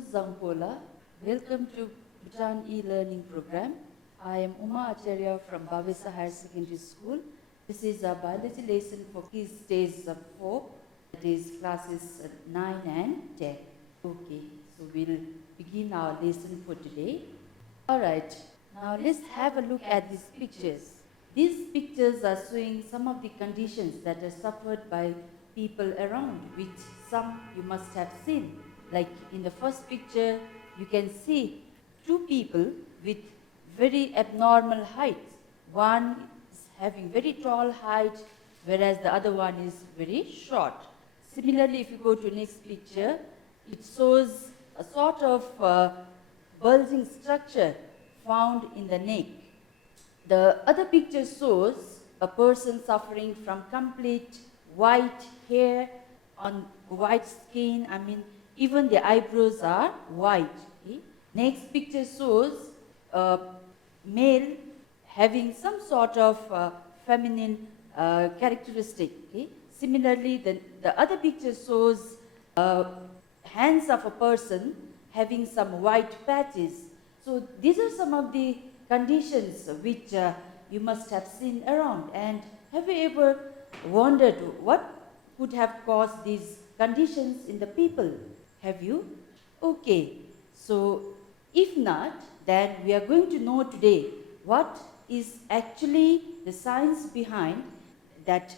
Zampola. Welcome to Bhutan e-learning program. I am Uma Acharya from Bhavesa Higher Secondary School. This is a biology lesson for kids stage 4, that is classes 9 and 10. Okay, so we'll begin our lesson for today. Alright, now let's have a look at these pictures. These pictures are showing some of the conditions that are suffered by people around, which some you must have seen. Like in the first picture, you can see two people with very abnormal heights. One is having very tall height, whereas the other one is very short. Similarly, if you go to next picture, it shows a sort of bulging structure found in the neck. The other picture shows a person suffering from complete white hair on white skin. I mean, even the eyebrows are white. Okay? Next picture shows a male having some sort of feminine characteristic. Okay? Similarly, the other picture shows hands of a person having some white patches. So these are some of the conditions which you must have seen around. And have you ever wondered what could have caused these conditions in the people? Have you? Okay. So if not, then we are going to know today what is actually the science behind that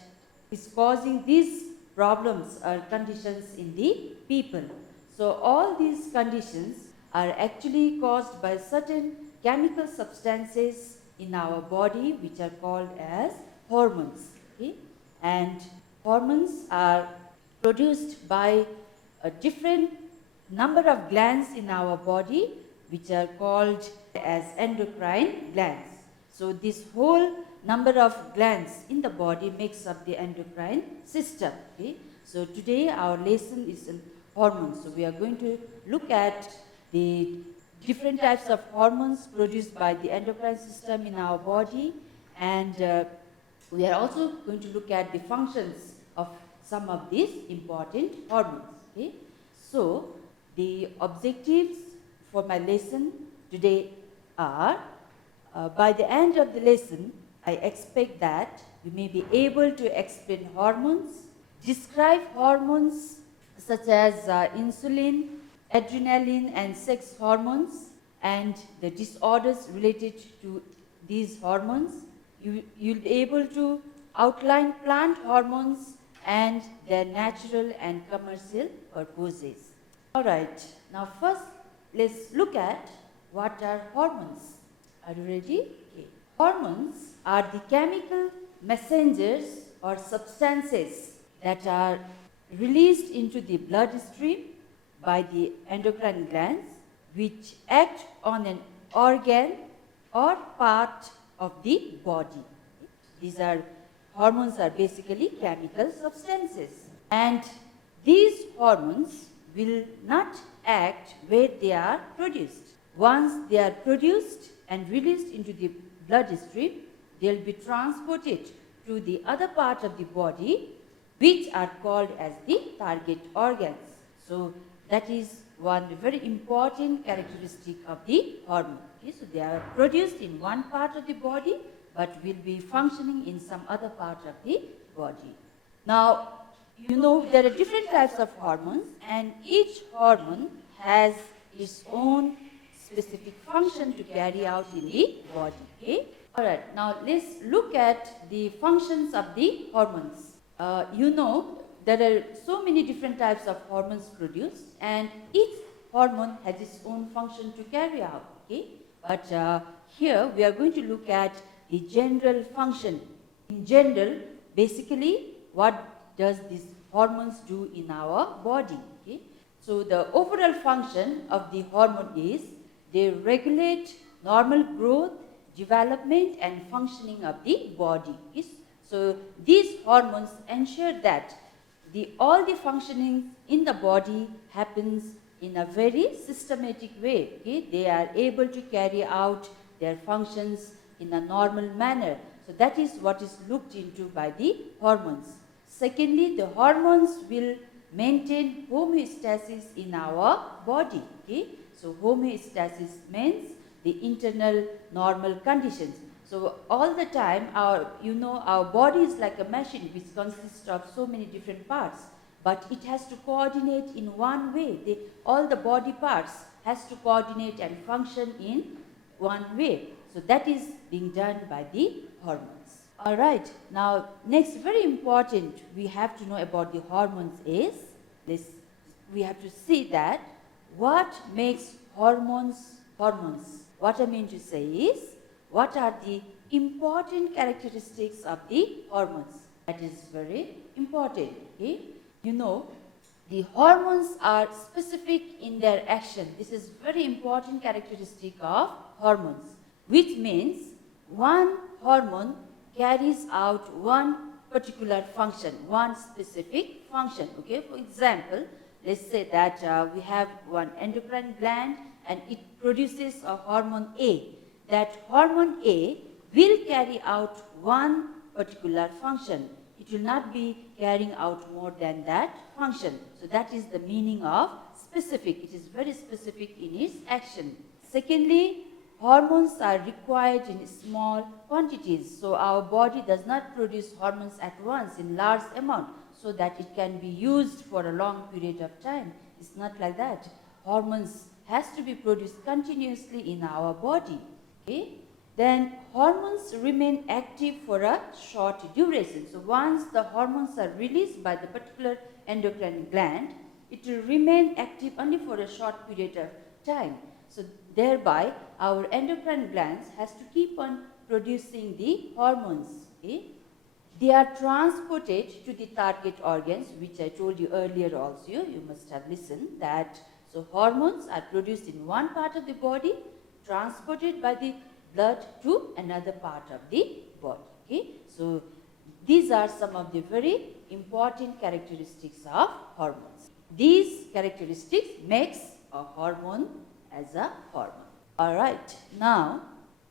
is causing these problems or conditions in the people. So all these conditions are actually caused by certain chemical substances in our body which are called as hormones. Okay? And hormones are produced by a different number of glands in our body which are called as endocrine glands. So this whole number of glands in the body makes up the endocrine system. Okay? So today our lesson is on hormones. So we are going to look at the different types of hormones produced by the endocrine system in our body, and we are also going to look at the functions of some of these important hormones. Okay? So the objectives for my lesson today are, by the end of the lesson, I expect that we may be able to explain hormones, describe hormones such as insulin, adrenaline and sex hormones, and the disorders related to these hormones. You'll be able to outline plant hormones and their natural and commercial purposes. Alright, now first let's look at what are hormones. Are you ready? Okay. Hormones are the chemical messengers or substances that are released into the bloodstream by the endocrine glands, which act on an organ or part of the body. These are hormones are basically chemical substances, and these hormones will not act where they are produced. Once they are produced and released into the bloodstream, they will be transported to the other part of the body, which are called as the target organs. So that is one very important characteristic of the hormone. Okay, so they are produced in one part of the body, but will be functioning in some other part of the body. Now, you know there are different types of hormones, and each hormone has its own specific function to carry out in the body. Okay? Alright, now let's look at the functions of the hormones. You know there are so many different types of hormones produced, and each hormone has its own function to carry out. Okay? But here we are going to look at the general function. In general, basically, what does these hormones do in our body? Okay? So the overall function of the hormone is they regulate normal growth, development and functioning of the body. Okay? So these hormones ensure that all the functioning in the body happens in a very systematic way. Okay? They are able to carry out their functions in a normal manner. So that is what is looked into by the hormones. Secondly, the hormones will maintain homeostasis in our body. Okay? So homeostasis means the internal normal conditions. So all the time our body is like a machine which consists of so many different parts, but it has to coordinate in one way. All the body parts has to coordinate and function in one way. So that is being done by the hormones. Alright, now next very important we have to know about the hormones is this. We have to see that what makes hormones hormones. What I mean to say is, what are the important characteristics of the hormones? That is very important. Okay? You know, the hormones are specific in their action. This is very important characteristic of hormones, which means one hormone carries out one particular function, one specific function. Okay, for example, let's say that we have one endocrine gland and it produces a hormone A. That hormone A will carry out one particular function. It will not be carrying out more than that function. So that is the meaning of specific. It is very specific in its action. Secondly, hormones are required in small quantities. So our body does not produce hormones at once in large amount so that it can be used for a long period of time. It's not like that. Hormones has to be produced continuously in our body. Okay? Then hormones remain active for a short duration. So once the hormones are released by the particular endocrine gland, it will remain active only for a short period of time. So thereby our endocrine glands has to keep on producing the hormones. Okay? They are transported to the target organs, which I told you earlier also. You must have listened that. So hormones are produced in one part of the body, transported by the blood to another part of the body. Okay? So these are some of the very important characteristics of hormones. These characteristics makes a hormone as a hormone. Alright, now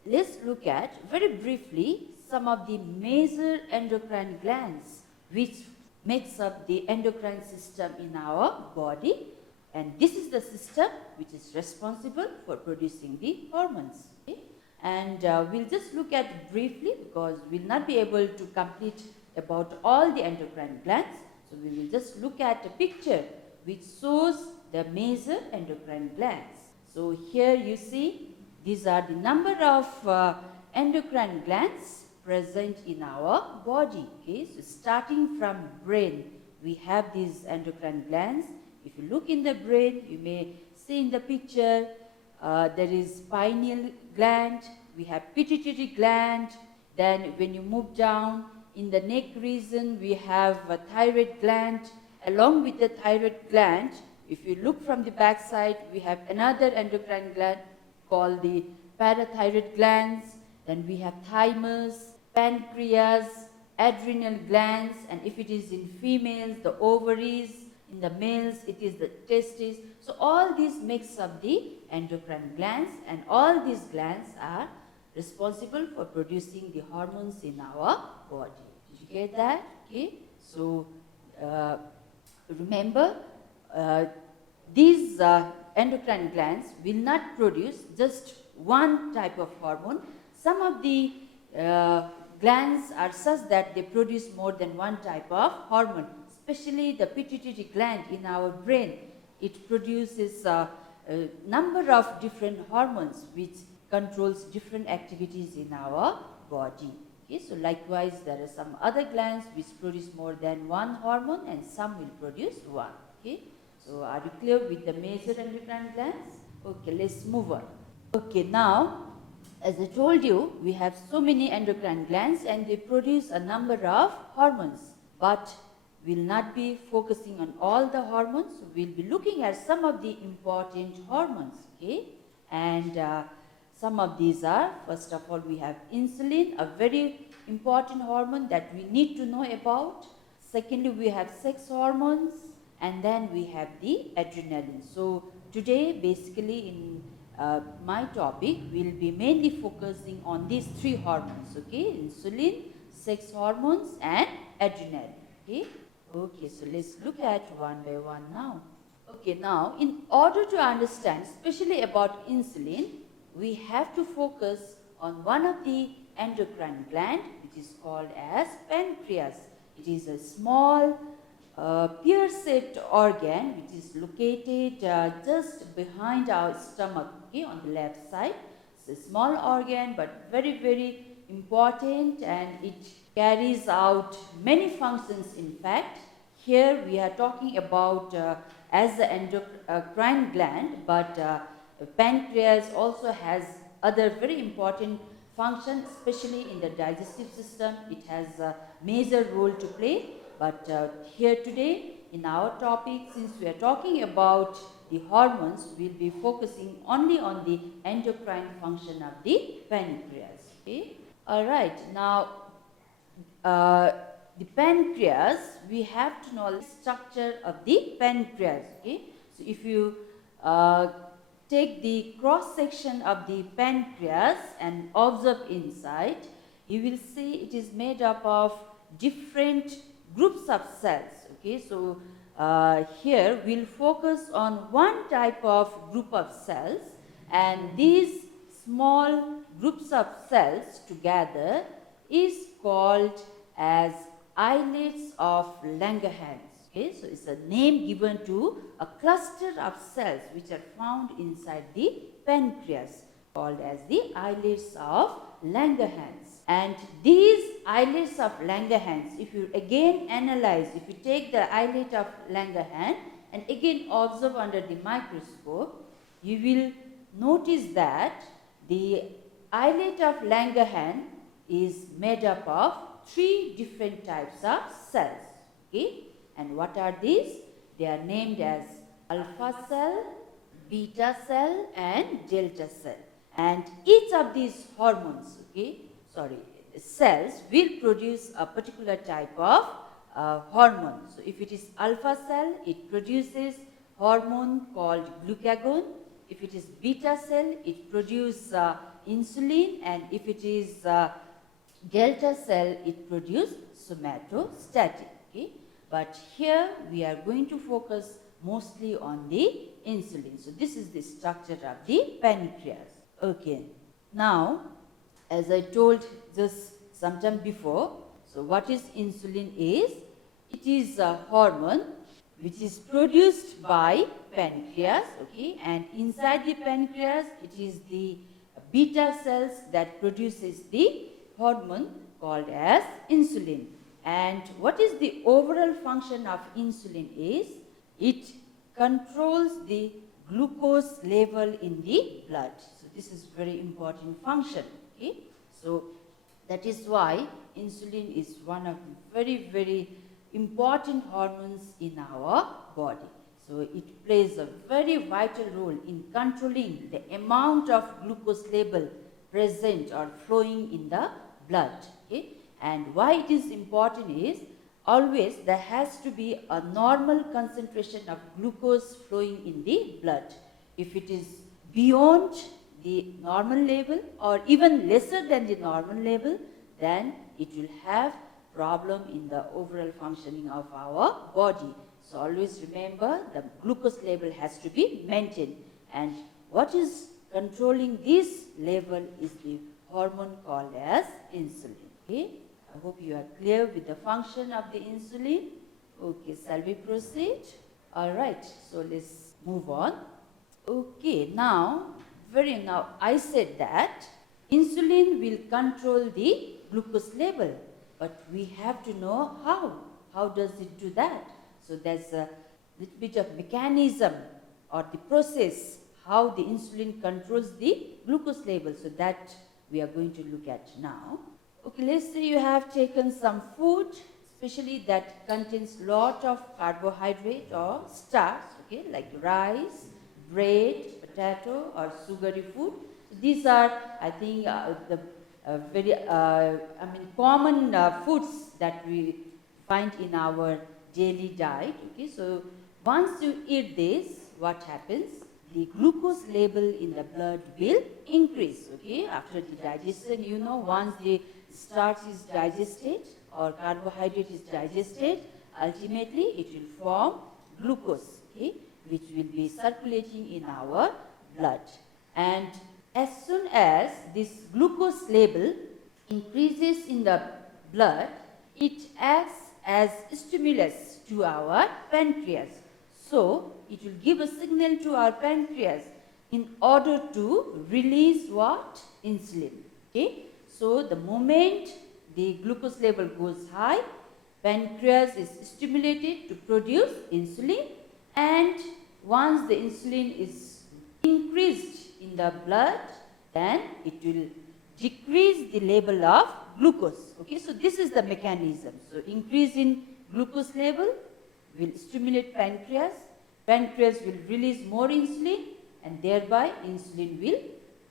let's look at very briefly some of the major endocrine glands which makes up the endocrine system in our body, and this is the system which is responsible for producing the hormones. Okay? And we'll just look at briefly because we'll not be able to complete about all the endocrine glands. So we will just look at a picture which shows the major endocrine glands. So here you see these are the number of endocrine glands present in our body. Okay? So starting from brain, we have these endocrine glands. If you look in the brain, you may see in the picture there is pineal gland, we have pituitary gland, then when you move down in the neck region, we have a thyroid gland. Along with the thyroid gland, if you look from the back side, we have another endocrine gland called the parathyroid glands. Then we have thymus, pancreas, adrenal glands, and if it is in females, the ovaries. In the males, it is the testes. So all these makes up the endocrine glands, and all these glands are responsible for producing the hormones in our body. Did you get that? Okay. So remember, these endocrine glands will not produce just one type of hormone. Some of the glands are such that they produce more than one type of hormone, especially the pituitary gland in our brain. It produces a number of different hormones which controls different activities in our body. Okay, so likewise there are some other glands which produce more than one hormone and some will produce one. Okay, so are you clear with the major endocrine glands? Okay, let's move on. Okay, now as I told you, we have so many endocrine glands and they produce a number of hormones, but we'll not be focusing on all the hormones. We'll be looking at some of the important hormones. Okay, and some of these are, first of all, we have insulin, a very important hormone that we need to know about. Secondly, we have sex hormones, and then we have the adrenaline. So today, basically in my topic, we'll be mainly focusing on these three hormones, okay? Insulin, sex hormones, and adrenaline, okay? Okay, so let's look at one by one now. Okay, now in order to understand, especially about insulin, we have to focus on one of the endocrine gland, which is called as pancreas. It is a small pear-shaped organ which is located just behind our stomach, okay, on the left side. It's a small organ but very, very important, and it carries out many functions. In fact, here we are talking about as the endocrine gland, but pancreas also has other very important functions, especially in the digestive system. It has a major role to play. But here today in our topic, since we are talking about the hormones, we'll be focusing only on the endocrine function of the pancreas. Okay? Alright, now the pancreas, we have to know the structure of the pancreas. Okay? So if you take the cross section of the pancreas and observe inside, you will see it is made up of different groups of cells. Okay, so here we'll focus on one type of group of cells, and these small groups of cells together is called as islets of Langerhans. Okay, so it's a name given to a cluster of cells which are found inside the pancreas, called as the islets of Langerhans. And these islets of Langerhans, if you again analyze, if you take the islet of Langerhans and again observe under the microscope, you will notice that the islet of Langerhans is made up of three different types of cells. Okay? And what are these? They are named as alpha cell, beta cell, and delta cell. And each of these hormones, cells will produce a particular type of hormone. So if it is alpha cell, it produces hormone called glucagon. If it is beta cell, it produces insulin, and if it is delta cell, it produces somatostatin. Okay? But here we are going to focus mostly on the insulin. So this is the structure of the pancreas. Okay. Now, as I told just some time before, so what is insulin is? It is a hormone which is produced by pancreas, okay, and inside the pancreas it is the beta cells that produces the hormone called as insulin. And what is the overall function of insulin is? It controls the glucose level in the blood. So this is very important function. Okay? So that is why insulin is one of the very, very important hormones in our body. So it plays a very vital role in controlling the amount of glucose level present or flowing in the blood. Okay? And why it is important is, always there has to be a normal concentration of glucose flowing in the blood. If it is beyond the normal level or even lesser than the normal level, then it will have problem in the overall functioning of our body. So always remember, the glucose level has to be maintained, and what is controlling this level is the hormone called as insulin. Okay? I hope you are clear with the function of the insulin. Okay, shall we proceed? Alright, so let's move on. Okay, now I said that insulin will control the glucose level, but we have to know how. How does it do that? So there's a little bit of mechanism or the process how the insulin controls the glucose level. So that we are going to look at now. Okay, let's say you have taken some food, especially that contains lot of carbohydrate or starch, okay, like rice, bread, potato, or sugary food. These are, I think, the very common foods that we find in our daily diet. Okay, so once you eat this, what happens? The glucose level in the blood will increase. Okay, after the digestion, once the starch is digested or carbohydrate is digested, ultimately it will form glucose, okay, which will be circulating in our blood. And as soon as this glucose level increases in the blood, it acts as stimulus to our pancreas. So, it will give a signal to our pancreas in order to release what? Insulin. Okay. So, the moment the glucose level goes high, pancreas is stimulated to produce insulin, and once the insulin is increased in the blood, then it will decrease the level of glucose. Okay, so this is the mechanism. So increase in glucose level will stimulate pancreas, pancreas will release more insulin, and thereby insulin will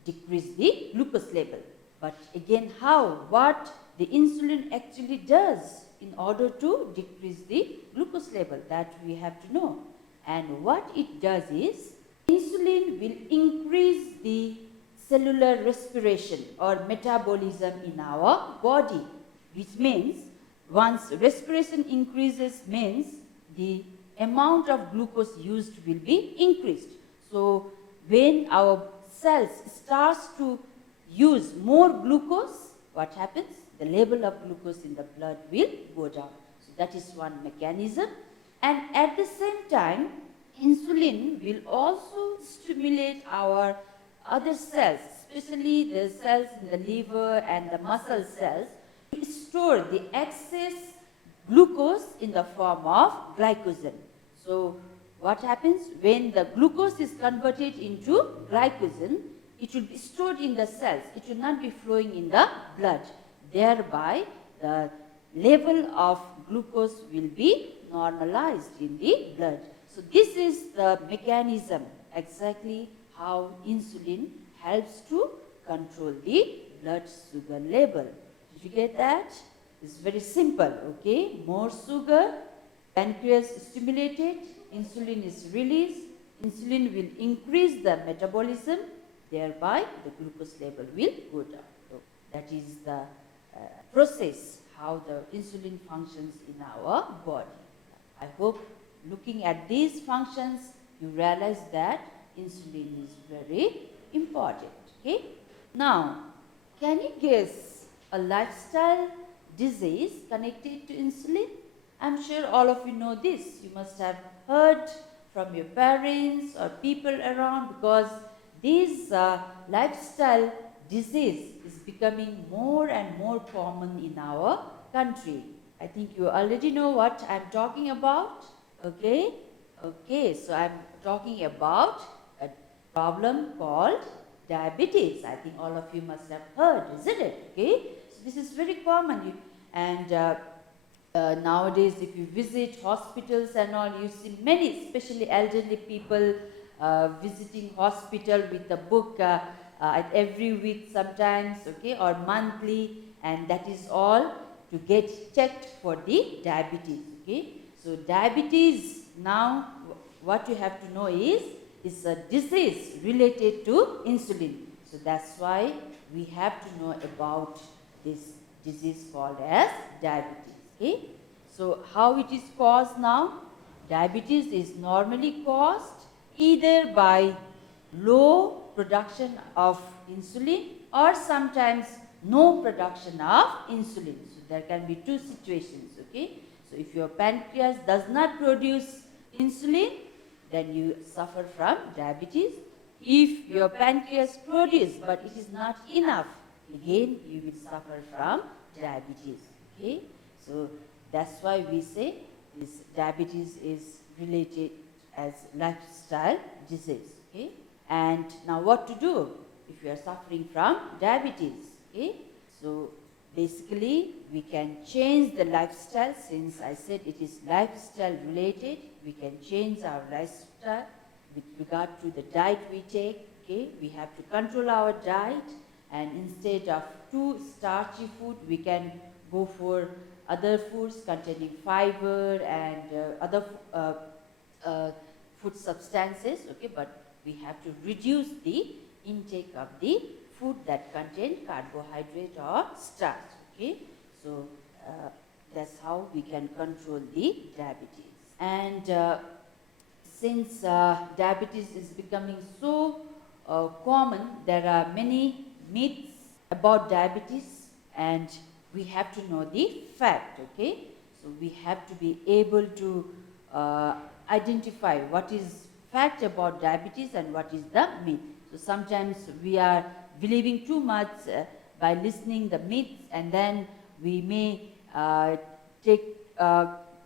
decrease the glucose level. But again, how? What the insulin actually does in order to decrease the glucose level, that we have to know. And what it does is, insulin will increase the cellular respiration or metabolism in our body, which means once respiration increases means the amount of glucose used will be increased. So when our cells starts to use more glucose, what happens? The level of glucose in the blood will go down. So that is one mechanism. And at the same time, insulin will also stimulate our other cells, especially the cells in the liver and the muscle cells, to store the excess glucose in the form of glycogen. So what happens when the glucose is converted into glycogen? It will be stored in the cells. It will not be flowing in the blood. Thereby, the level of glucose will be normalized in the blood. So this is the mechanism, exactly how insulin helps to control the blood sugar level. Did you get that? It's very simple, okay? More sugar, pancreas is stimulated, insulin is released, insulin will increase the metabolism, thereby the glucose level will go down. So that is the process how the insulin functions in our body. I hope looking at these functions you realize that insulin is very important. Okay? Now, can you guess a lifestyle disease connected to insulin? I'm sure all of you know this. You must have heard from your parents or people around, because this lifestyle disease is becoming more and more common in our country. I think you already know what I'm talking about. Okay? Okay, so I'm talking about a problem called diabetes. I think all of you must have heard, isn't it? Okay? So this is very common. Nowadays, if you visit hospitals and all, you see many, especially elderly people, visiting hospital with a book every week sometimes, okay, or monthly, and that is all to get checked for the diabetes. Okay, so diabetes, now what you have to know is a disease related to insulin. So that's why we have to know about this disease called as diabetes. Okay, so how it is caused now? Diabetes is normally caused either by low production of insulin or sometimes no production of insulin. So there can be two situations. Okay, so if your pancreas does not produce insulin, then you suffer from diabetes. If your pancreas produces but it is not enough, again you will suffer from diabetes. Okay, so that's why we say this diabetes is related as lifestyle disease. Okay, and now what to do if you are suffering from diabetes? Okay, so basically we can change the lifestyle. Since I said it is lifestyle related, we can change our lifestyle with regard to the diet we take. Okay, we have to control our diet, and instead of too starchy food, we can go for other foods containing fiber and other food substances. Okay, but we have to reduce the intake of the food that contain carbohydrate or starch. Okay, so that's how we can control the diabetes. And since diabetes is becoming so common, there are many myths about diabetes, and we have to know the fact, okay? So we have to be able to identify what is fact about diabetes and what is the myth. So sometimes we are believing too much by listening the myths, and then we may take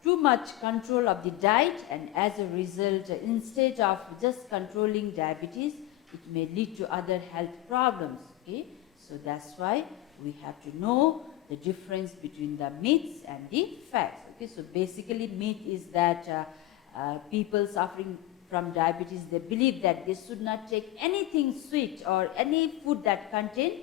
too much control of the diet, and as a result, instead of just controlling diabetes, it may lead to other health problems, okay? So that's why we have to know the difference between the myths and the facts, okay? So basically myth is that people suffering from diabetes, they believe that they should not take anything sweet or any food that contain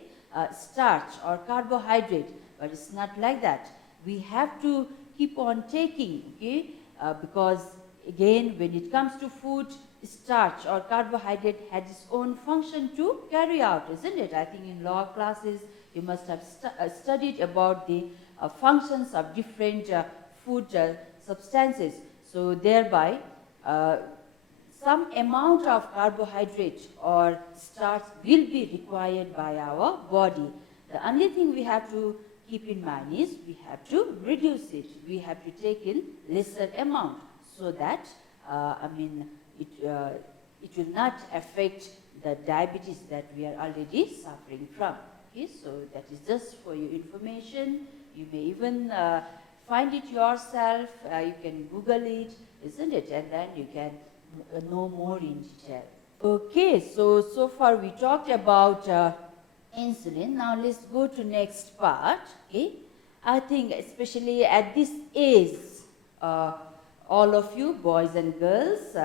starch or carbohydrate, but it's not like that. We have to keep on taking, okay, because again, when it comes to food, starch or carbohydrate has its own function to carry out, isn't it? I think in law classes you must have studied about the functions of different food substances. So thereby some amount of carbohydrate or starch will be required by our body. The only thing we have to keep in mind is we have to reduce it. We have to take in lesser amount so that it will not affect the diabetes that we are already suffering from. Okay, so that is just for your information. You may even find it yourself. You can Google it, isn't it? And then you can know more in detail. Okay, so far we talked about insulin. Now let's go to next part. Okay, I think especially at this age, all of you boys and girls,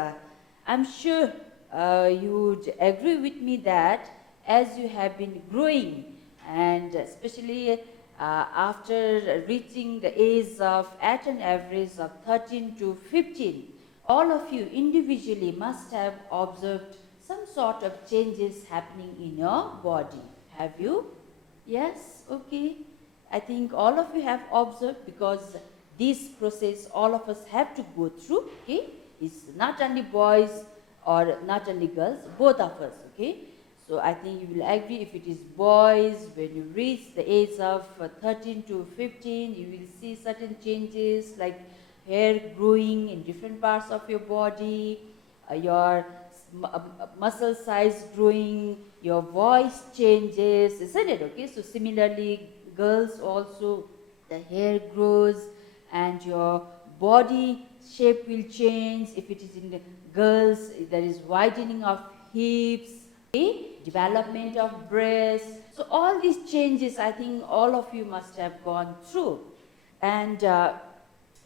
I'm sure you would agree with me that as you have been growing, and especially after reaching the age of at an average of 13 to 15, all of you individually must have observed some sort of changes happening in your body. Have you? Yes? Okay. I think all of you have observed, because this process all of us have to go through, okay? It's not only boys or not only girls, both of us, okay? So I think you will agree, if it is boys, when you reach the age of 13 to 15, you will see certain changes like hair growing in different parts of your body, your muscle size growing, your voice changes, isn't it? Okay, so similarly, girls also, the hair grows and your body shape will change. If it is in the girls, there is widening of hips, okay? Development of breasts. So all these changes, I think all of you must have gone through. And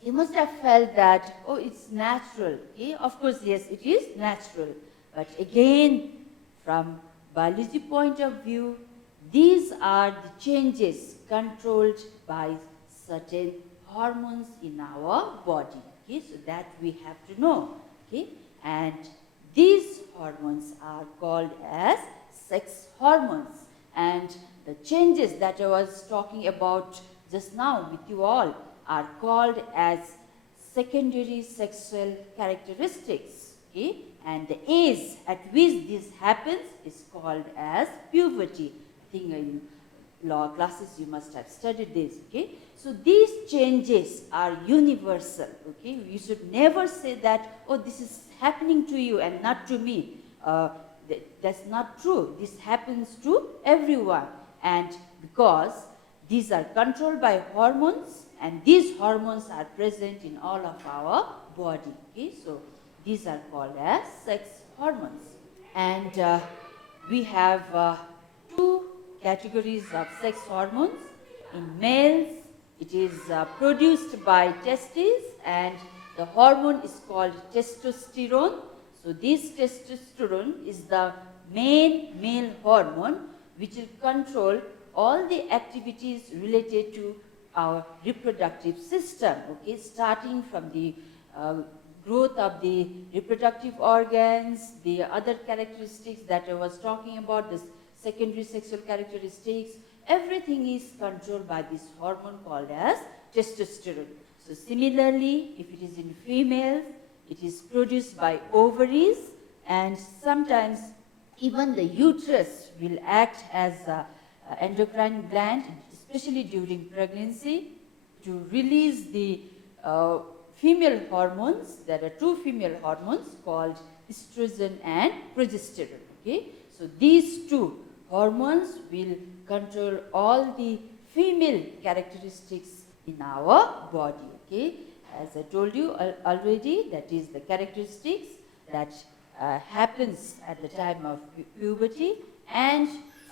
you must have felt that, oh, it's natural. Okay? Of course, yes, it is natural. But again, from biology point of view, these are the changes controlled by certain hormones in our body. Okay? So that we have to know. Okay? And these hormones are called as sex hormones. And the changes that I was talking about just now with you all are called as secondary sexual characteristics. Okay? And the age at which this happens is called as puberty. I think in law classes you must have studied this. Okay? So these changes are universal. Okay? You should never say that, oh, this is happening to you and not to me. That's not true. This happens to everyone. And because these are controlled by hormones, and these hormones are present in all of our body. Okay? So these are called as sex hormones. And we have two categories of sex hormones. In males, it is produced by testes, and the hormone is called testosterone. So this testosterone is the main male hormone which will control all the activities related to our reproductive system, okay, starting from the growth of the reproductive organs, the other characteristics that I was talking about, the secondary sexual characteristics, everything is controlled by this hormone called as testosterone. So similarly, if it is in females, it is produced by ovaries, and sometimes even the uterus will act as a endocrine gland, especially during pregnancy, to release the female hormones. There are two female hormones called estrogen and progesterone. Okay, so these two hormones will control all the female characteristics in our body. Okay, as I told you already, that is the characteristics that happens at the time of puberty, and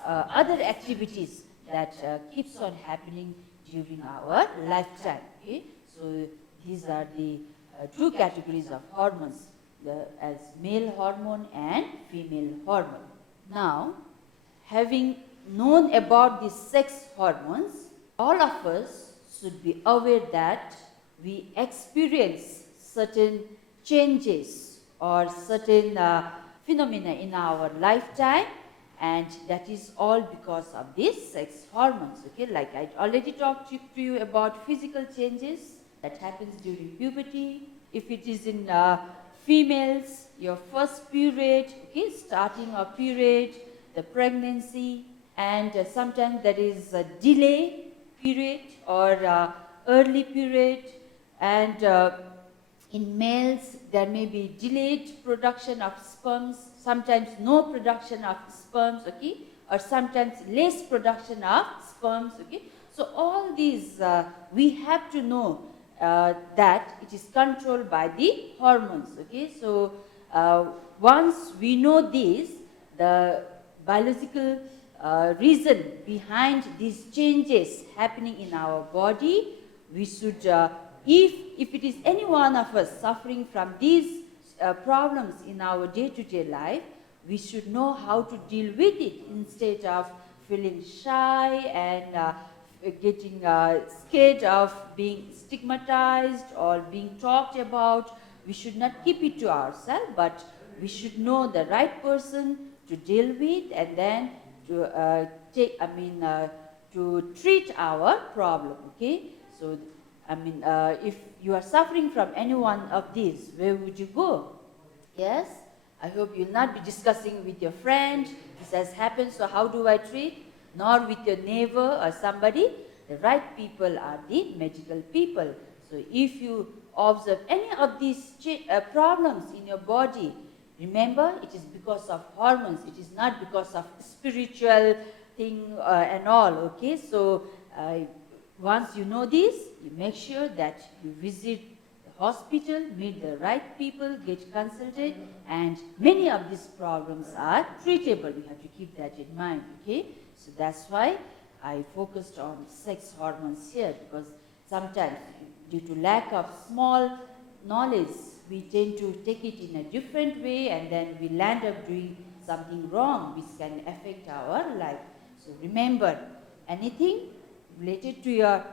other activities that keeps on happening during our lifetime. Okay, so these are the two categories of hormones, as male hormone and female hormone. Now, having known about the sex hormones, all of us should be aware that we experience certain changes or certain phenomena in our lifetime, and that is all because of these sex hormones. Okay, like I already talked to you about physical changes that happens during puberty. If it is in females, your first period, okay, starting a period, the pregnancy, and sometimes there is a delay period or early period, and in males there may be delayed production of sperms, sometimes no production of sperms, okay, or sometimes less production of sperms, okay. So all these we have to know that it is controlled by the hormones, okay. So once we know this, the biological reason behind these changes happening in our body, we should, if it is any one of us suffering from these problems in our day-to-day life, we should know how to deal with it instead of feeling shy and getting scared of being stigmatized or being talked about. We should not keep it to ourselves, but we should know the right person to deal with, and then to to treat our problem. Okay, so if you are suffering from any one of these, where would you go? Yes, I hope you'll not be discussing with your friend, this has happened, so how do I treat? Nor with your neighbor or somebody. The right people are the medical people. So if you observe any of these problems in your body, remember, it is because of hormones. It is not because of spiritual thing and all. Okay, so once you know this, you make sure that you visit the hospital, meet the right people, get consulted, and many of these problems are treatable. You have to keep that in mind. Okay, so that's why I focused on sex hormones here, because sometimes due to lack of small knowledge, we tend to take it in a different way, and then we land up doing something wrong which can affect our life. So remember, anything related to your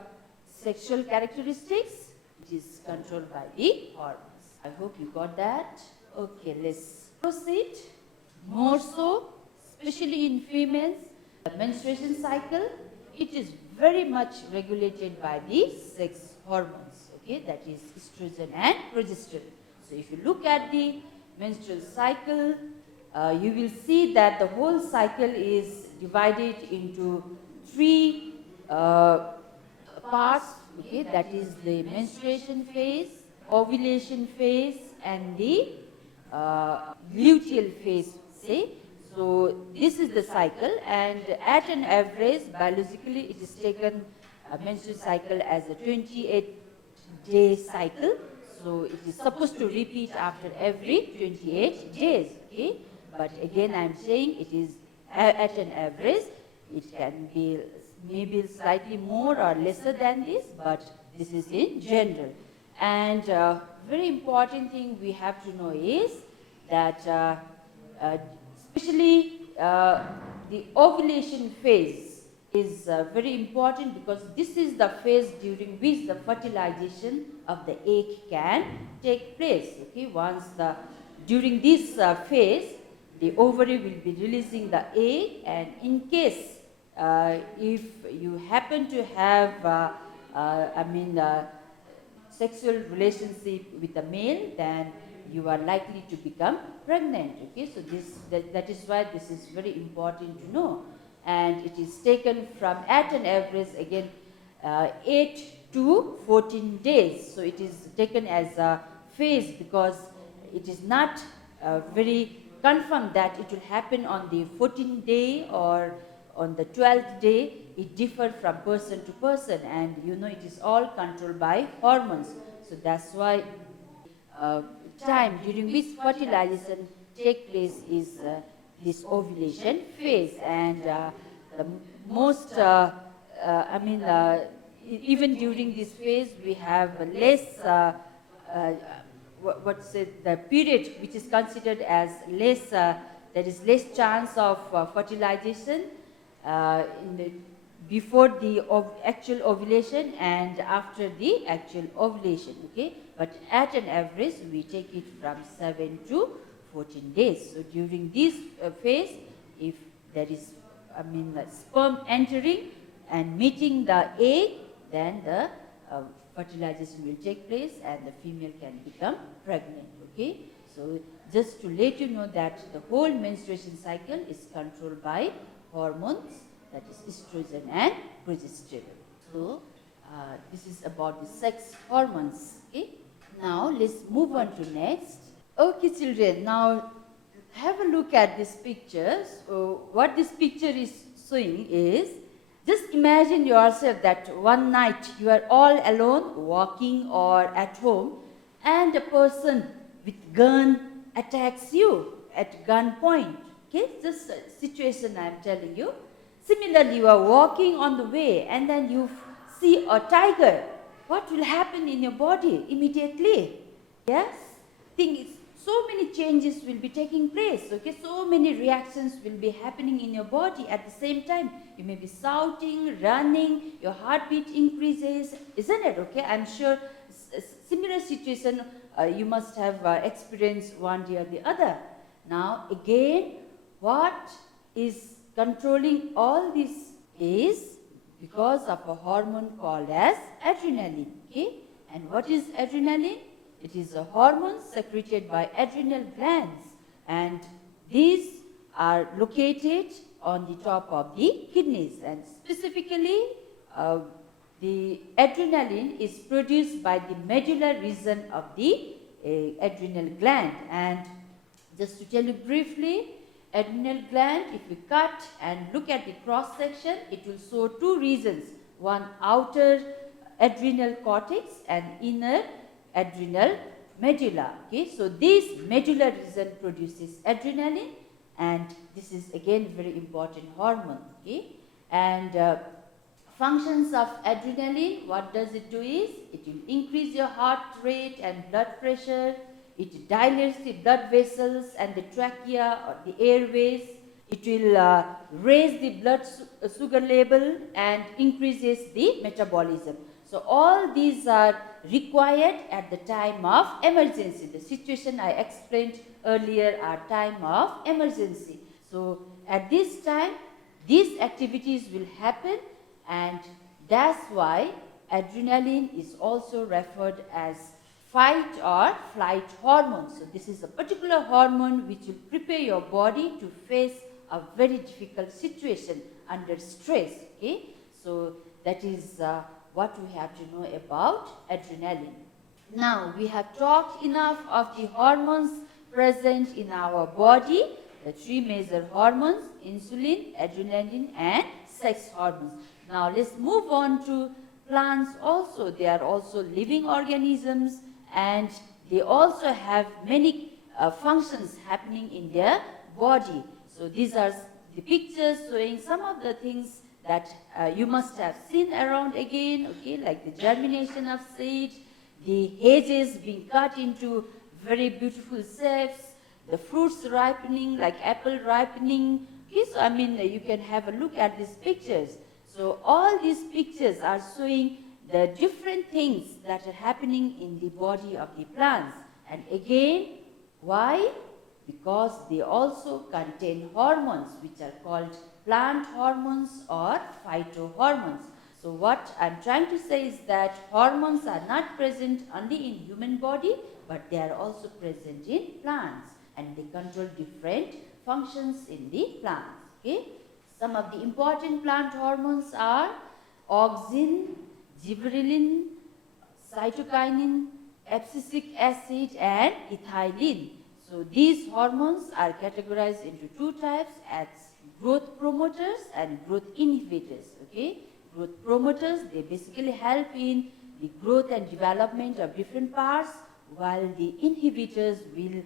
sexual characteristics, it is controlled by the hormones. I hope you got that. Okay, let's proceed. More so, especially in females, the menstruation cycle, it is very much regulated by the sex hormones, okay, that is estrogen and progesterone. So if you look at the menstrual cycle, you will see that the whole cycle is divided into three parts, okay, that is the menstruation phase, ovulation phase, and the luteal phase, say. So this is the cycle, and at an average, biologically, it is taken a menstrual cycle as a 28-day cycle. So it is supposed to repeat after every 28 days, okay? But again, I am saying it is at an average. It can be maybe slightly more or lesser than this, but this is in general. And very important thing we have to know is that especially the ovulation phase is very important, because this is the phase during which the fertilization of the egg can take place. Okay, during this phase, the ovary will be releasing the egg, and in case if you happen to have sexual relationship with a male, then you are likely to become pregnant. Okay, so that is why this is very important to know, and it is taken from at an average again 8 to 14 days. So it is taken as a phase because it is not very confirmed that it will happen on the 14th day or on the 12th day. It differs from person to person, and it is all controlled by hormones. So that's why time during which fertilization take place is this ovulation phase, and the most even during this phase we have less what's it, the period which is considered as less, there is less chance of fertilization before the actual ovulation and after the actual ovulation. Okay, but at an average we take it from 7 to 14 days. So during this phase, if there is the sperm entering and meeting the egg, then the fertilization will take place and the female can become pregnant. Okay, so just to let you know that the whole menstruation cycle is controlled by hormones, that is estrogen and progesterone. So this is about the sex hormones. Okay, now let's move on to next. Okay, children, now have a look at this picture. So what this picture is showing is, just imagine yourself that one night you are all alone walking or at home, and a person with gun attacks you at gunpoint. Okay, this situation I am telling you. Similarly, you are walking on the way and then you see a tiger. What will happen in your body immediately? Yes, so many changes will be taking place. Okay, so many reactions will be happening in your body at the same time. You may be shouting, running, your heartbeat increases, isn't it? Okay, I'm sure similar situation you must have experienced one day or the other. Now again, what is controlling all this is because of a hormone called as adrenaline. Okay, and what is adrenaline? It is a hormone secreted by adrenal glands, and these are located on the top of the kidneys, and specifically the adrenaline is produced by the medullary region of the adrenal gland. And just to tell you briefly, adrenal gland, if you cut and look at the cross section, it will show two regions, one outer adrenal cortex and inner adrenal medulla. Okay, so this medullary region produces adrenaline, and this is again very important hormone. Okay, and functions of adrenaline, what does it do is, it will increase your heart rate and blood pressure, it dilates the blood vessels and the trachea or the airways, it will raise the blood sugar level and increases the metabolism. So all these are required at the time of emergency. The situation I explained earlier are time of emergency. So at this time, these activities will happen, and that's why adrenaline is also referred as fight or flight hormone. So this is a particular hormone which will prepare your body to face a very difficult situation under stress. Okay, so that is what we have to know about adrenaline. Now we have talked enough of the hormones present in our body, the three major hormones: insulin, adrenaline and sex hormones. Now let's move on to plants also. They are also living organisms, and they also have many functions happening in their body. So these are the pictures showing some of the things that you must have seen around again, okay, like the germination of seed, the hedges being cut into very beautiful shapes, the fruits ripening like apple ripening. Okay, so you can have a look at these pictures. So all these pictures are showing the different things that are happening in the body of the plants. And again, why? Because they also contain hormones which are called plant hormones or phytohormones. So what I'm trying to say is that hormones are not present only in human body, but they are also present in plants, and they control different functions in the plants. Okay? Some of the important plant hormones are auxin, gibberellin, cytokinin, abscisic acid, and ethylene. So these hormones are categorized into two types as growth promoters and growth inhibitors. Okay, growth promoters, they basically help in the growth and development of different parts, while the inhibitors will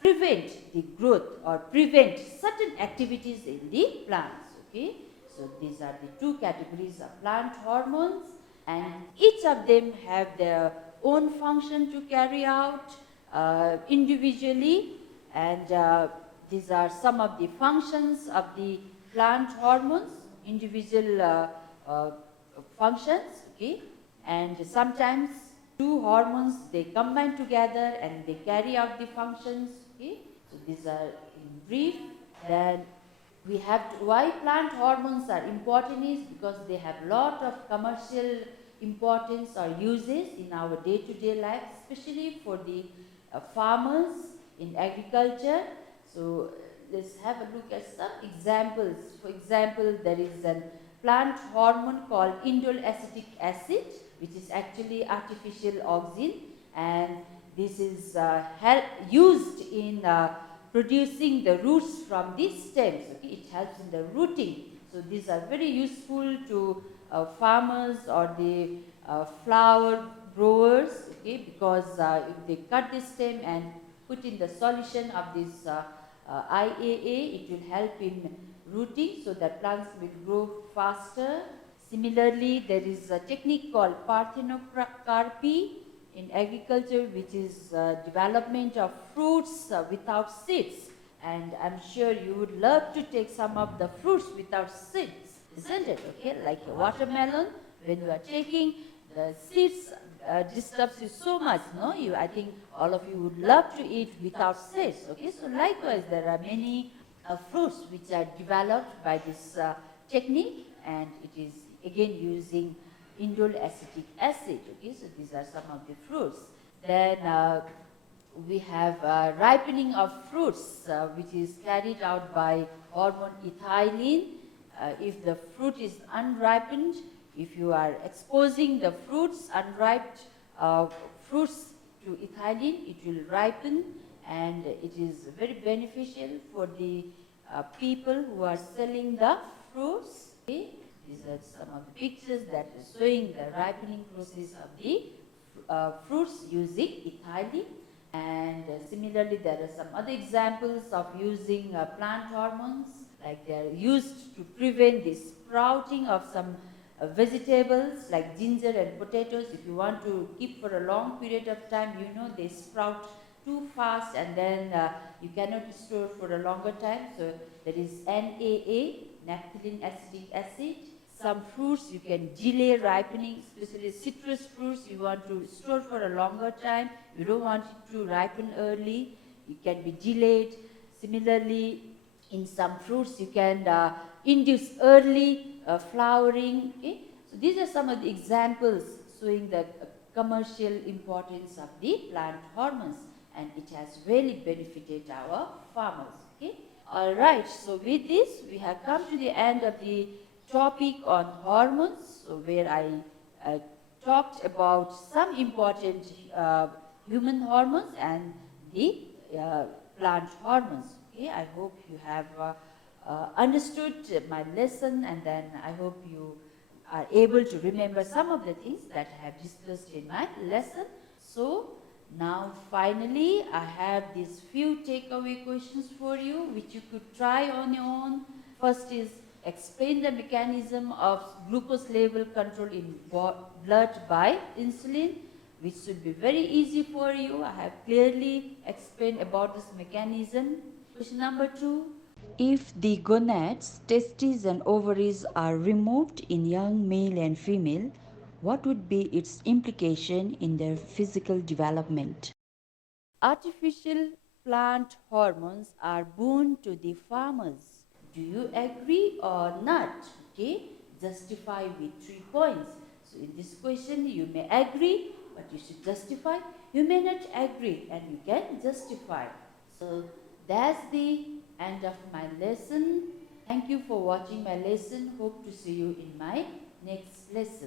prevent the growth or prevent certain activities in the plants. Okay, so these are the two categories of plant hormones, and each of them have their own function to carry out individually, and these are some of the functions of the plant hormones, individual uh, functions. Okay, and sometimes two hormones, they combine together and they carry out the functions. Okay, so these are in brief. Then we have to, why plant hormones are important is because they have lot of commercial importance or uses in our day-to-day life, especially for the farmers in agriculture. So let's have a look at some examples. For example, there is a plant hormone called indole acetic acid, which is actually artificial auxin, and this is used in producing the roots from the stems. Okay? It helps in the rooting. So these are very useful to farmers or the flower growers, okay? Because if they cut the stem and put in the solution of this IAA, it will help in rooting so that plants will grow faster. Similarly, there is a technique called parthenocarpy in agriculture, which is development of fruits without seeds. And I'm sure you would love to take some of the fruits without seeds, isn't it? Okay, like a watermelon, when you are taking the seeds, disturbs you so much, no? I think all of you would love to eat without seeds. Okay, so likewise, there are many fruits which are developed by this technique, and it is again using indole acetic acid. Okay, so these are some of the fruits. Then we have ripening of fruits, which is carried out by hormone ethylene. If the fruit is unripened, if you are exposing the fruits, unripe fruits to ethylene, it will ripen, and it is very beneficial for the people who are selling the fruits. Okay? These are some of the pictures that are showing the ripening process of the fruits using ethylene. And similarly, there are some other examples of using plant hormones, like they are used to prevent the sprouting of some vegetables like ginger and potatoes. If you want to keep for a long period of time, they sprout too fast, and then you cannot store for a longer time. So there is NAA, naphthalene acetic acid. Some fruits you can delay ripening, especially citrus fruits you want to store for a longer time. You don't want it to ripen early. It can be delayed. Similarly, in some fruits you can induce early flowering. Okay? So these are some of the examples showing the commercial importance of the plant hormones, and it has really benefited our farmers. Okay? Alright, so with this we have come to the end of the topic on hormones, so where I talked about some important human hormones and the plant hormones. Okay, I hope you have understood my lesson, and then I hope you are able to remember some of the things that I have discussed in my lesson. So now finally I have these few takeaway questions for you which you could try on your own. First is, explain the mechanism of glucose level control in blood by insulin, which should be very easy for you. I have clearly explained about this mechanism. Question number 2. If the gonads, testes and ovaries are removed in young male and female, what would be its implication in their physical development? Artificial plant hormones are boon to the farmers. Do you agree or not? Okay, justify with 3 points. So in this question, you may agree, but you should justify. You may not agree, and you can justify. So that's the end of my lesson. Thank you for watching my lesson. Hope to see you in my next lesson.